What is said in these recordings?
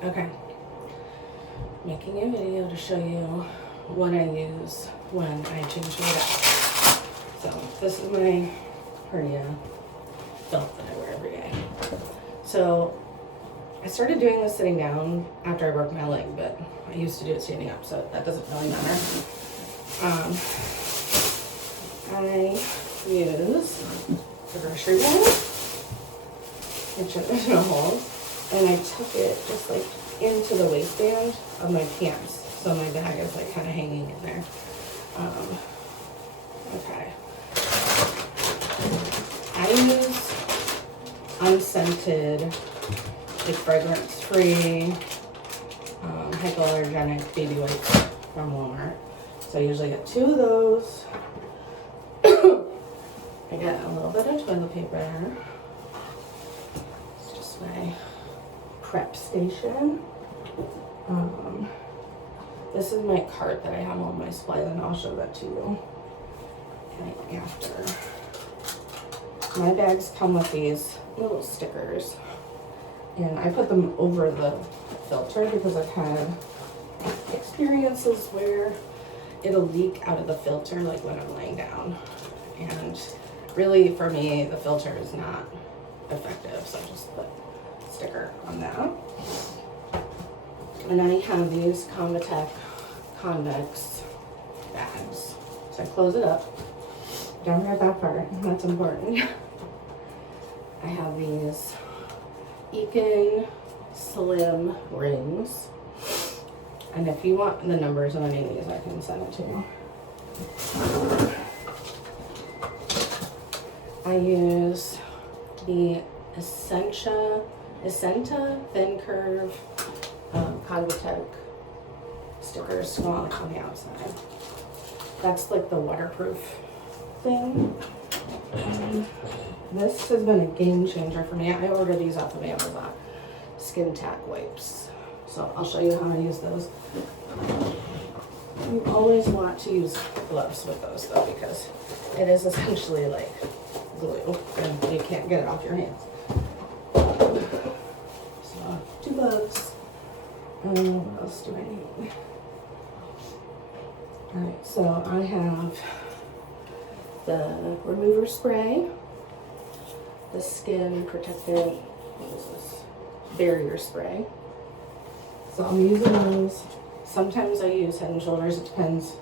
Okay, making a video to show you what I use when I change my bag. So this is my hernia belt that I wear every day. So I started doing this sitting down after I broke my leg, but I used to do it standing up, so that doesn't really matter. I use the grocery bag, which there's no holes, and I took it just like into the waistband of my pants, so my bag is like kind of hanging in there. Okay. I use unscented, like fragrance-free, hypoallergenic baby wipes from Walmart. So I usually get 2 of those. I get a little bit of toilet paper. It's just my prep station. This is my cart that I have all my supplies, and I'll show that to you right after. My bags come with these little stickers, and I put them over the filter because I've had experiences where it'll leak out of the filter, like when I'm laying down. And really, for me, the filter is not effective, so I just put a sticker on that. And I have these Convatec convex bags. So I close it up. Don't forget that part, that's important. I have these Ekin Slim rings. And if you want the numbers on any of these, I can send it to you. I use the Esenta Thin Curve Convatec stickers to go on the outside. That's like the waterproof thing. This has been a game changer for me. I ordered these off of Amazon. Skin tack wipes. So I'll show you how I use those. You always want to use gloves with those though, because it is essentially like glue and you can't get it off your hands. So 2 gloves. What else do I need? Alright, so I have the remover spray, the skin protectant, what is this? Barrier spray. So I'm using those. Sometimes I use Head and Shoulders. It depends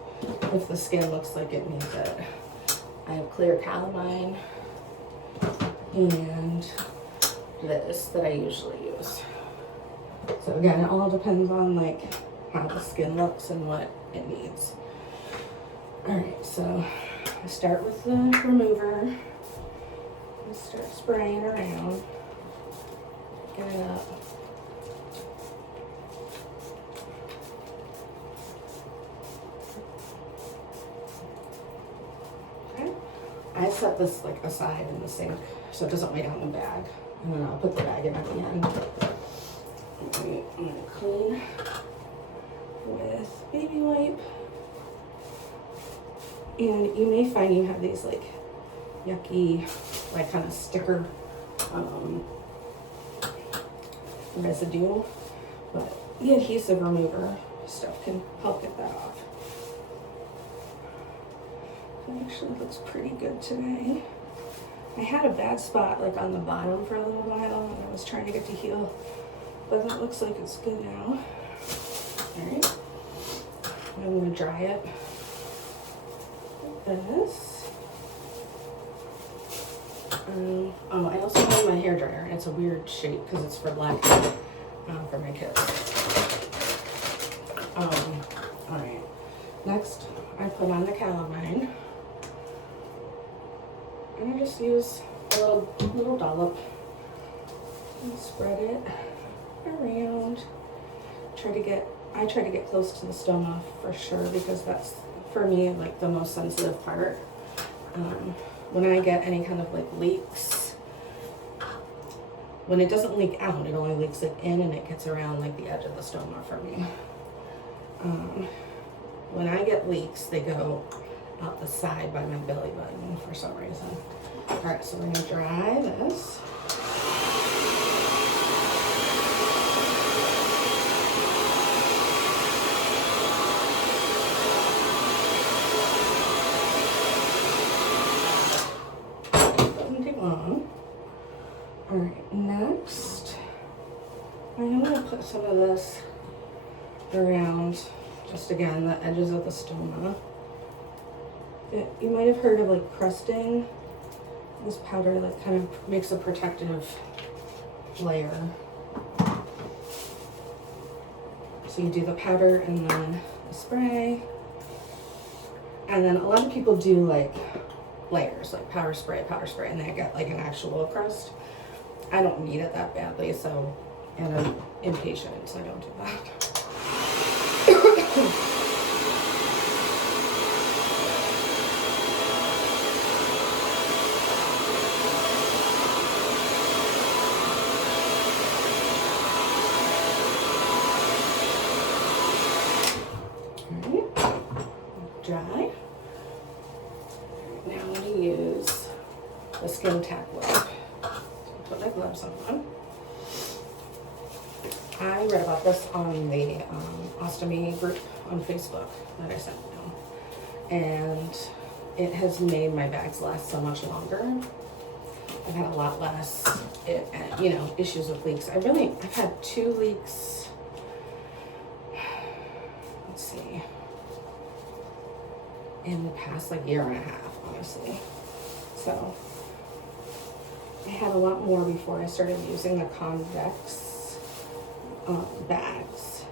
if the skin looks like it needs it. I have clear calamine and this that I usually use. So again, it all depends on like how the skin looks and what it needs. Alright, so I start with the remover. I start spraying around. Get it up. Okay. I set this like aside in the sink so it doesn't weigh down the bag. And then I'll put the bag in at the end. I'm gonna clean with baby wipe. And you may find you have these like yucky, like kind of sticker residue, but the adhesive remover stuff can help get that off. It actually looks pretty good today. I had a bad spot like on the bottom for a little while and I was trying to get to heal, but it looks like it's good now. Alright, I'm going to dry it with this. Oh, I also have my hair dryer. It's a weird shape because it's for black hair for my kids. Alright, next I put on the calamine. And I just use a little dollop and spread it around. I try to get close to the stoma for sure because that's for me like the most sensitive part. When I get any kind of like leaks, when it doesn't leak out, it only leaks like in and it gets around like the edge of the stoma for me. When I get leaks, they go out the side by my belly button for some reason. Alright, so we're gonna dry this. I'm gonna put some of this around, just again, the edges of the stoma. You might have heard of like crusting. This powder like kind of makes a protective layer. So you do the powder and then the spray. And then a lot of people do like layers, like powder spray, and they get like an actual crust. I don't need it that badly, so, and I'm impatient, so I don't do that. Dry. Now I'm going to use the Skin Tack Wipe. Put my gloves on. I read about this on the Ileostomy group on Facebook that I sent you, and it has made my bags last so much longer. I've had a lot less, issues with leaks. I've had 2 leaks. Let's see. In the past like year and a half, honestly. So I had a lot more before I started using the convex bags.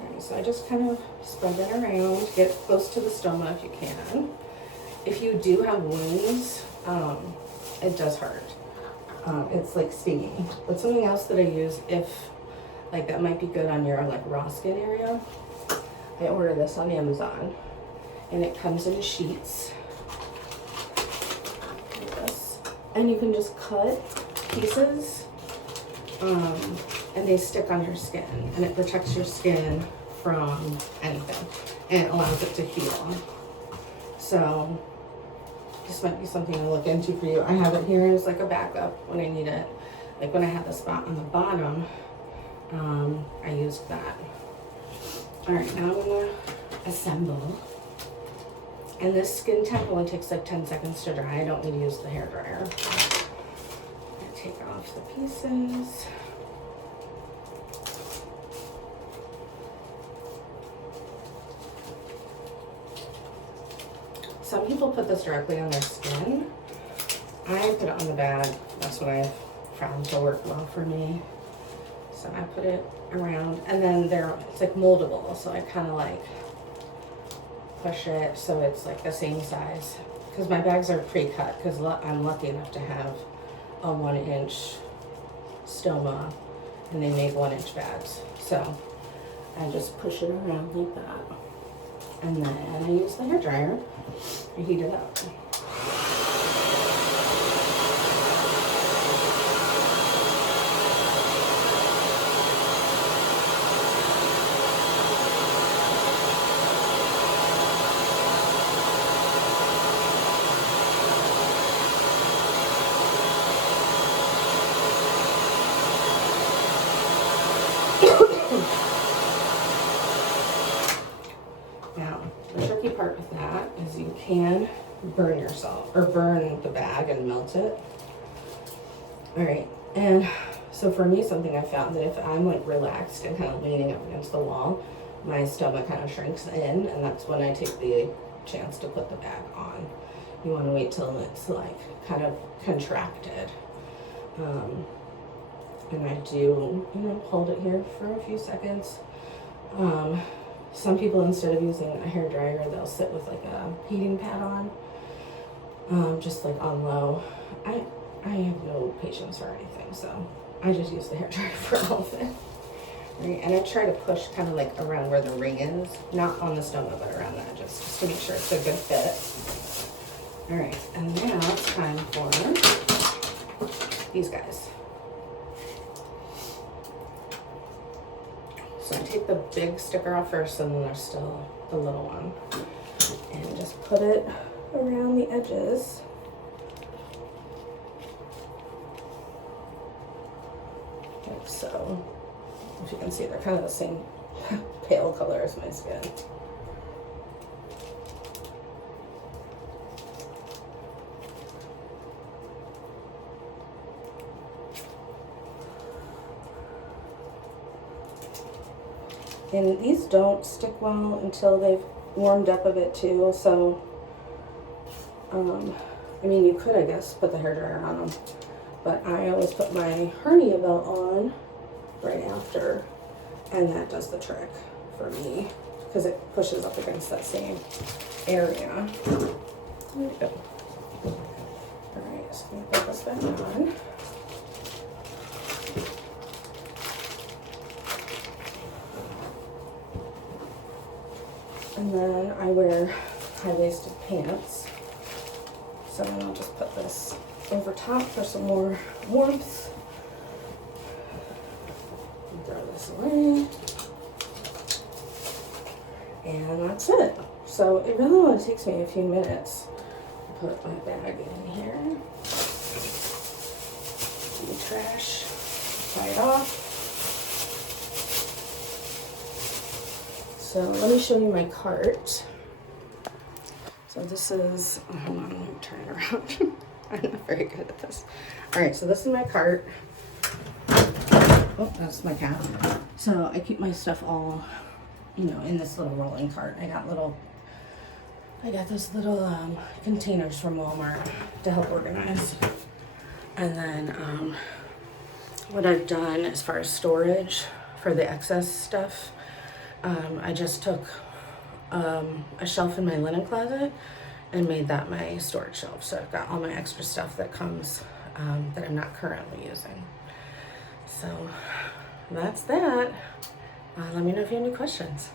Right, so I just kind of spread that around, get close to the stoma if you can. If you do have wounds, it does hurt. It's like stinging. But something else that I use, if like that might be good on your like raw skin area, I ordered this on Amazon, and it comes in sheets like this, and you can just cut pieces, and they stick on your skin, and it protects your skin from anything, and it allows it to heal. So this might be something to look into for you. I have it here as like a backup when I need it. Like when I had the spot on the bottom, I used that. All right, now I'm gonna assemble. And this Skin Tack only takes like 10 seconds to dry. I don't need to use the hairdryer. I'm gonna take off the pieces. Some people put this directly on their skin. I put it on the bag. That's what I've found to work well for me. So I put it around, and then it's like moldable, so I kind of like push it so it's like the same size, because my bags are pre-cut, because I'm lucky enough to have a 1-inch stoma, and they make 1-inch bags. So I just push it around like that, and then I use the hairdryer to heat it up. Now, the tricky part with that is you can burn yourself, or burn the bag and melt it. All right, and so for me, something I found that if I'm like relaxed and kind of leaning up against the wall, my stomach kind of shrinks in, and that's when I take the chance to put the bag on. You want to wait till it's like kind of contracted. And I do, hold it here for a few seconds. Some people, instead of using a hairdryer, they'll sit with like a heating pad on, just like on low. I have no patience for anything, so I just use the hairdryer for all of it. Right? And I try to push kind of like around where the ring is, not on the stoma, but around the edges, just to make sure it's a good fit. All right, and now it's time for these guys. So I take the big sticker off first, and then there's still the little one. And just put it around the edges. Like so. If you can see, they're kind of the same pale color as my skin. And these don't stick well until they've warmed up a bit too, so, I mean, you could, I guess, put the hairdryer on them, but I always put my hernia belt on right after, and that does the trick for me, because it pushes up against that same area. There we go. Alright, so I'm gonna put this back on. And then I wear high-waisted pants. So then I'll just put this over top for some more warmth. Throw this away. And that's it. So it really only takes me a few minutes to put my bag in here. The trash, tie it off. So let me show you my cart. So this is, oh, hold on, let me turn it around. I'm not very good at this. All right, so this is my cart. Oh, that's my cat. So I keep my stuff all, you know, in this little rolling cart. I got those little containers from Walmart to help organize. And then what I've done as far as storage for the excess stuff, I just took a shelf in my linen closet and made that my storage shelf. So I've got all my extra stuff that comes that I'm not currently using. So that's that. Let me know if you have any questions.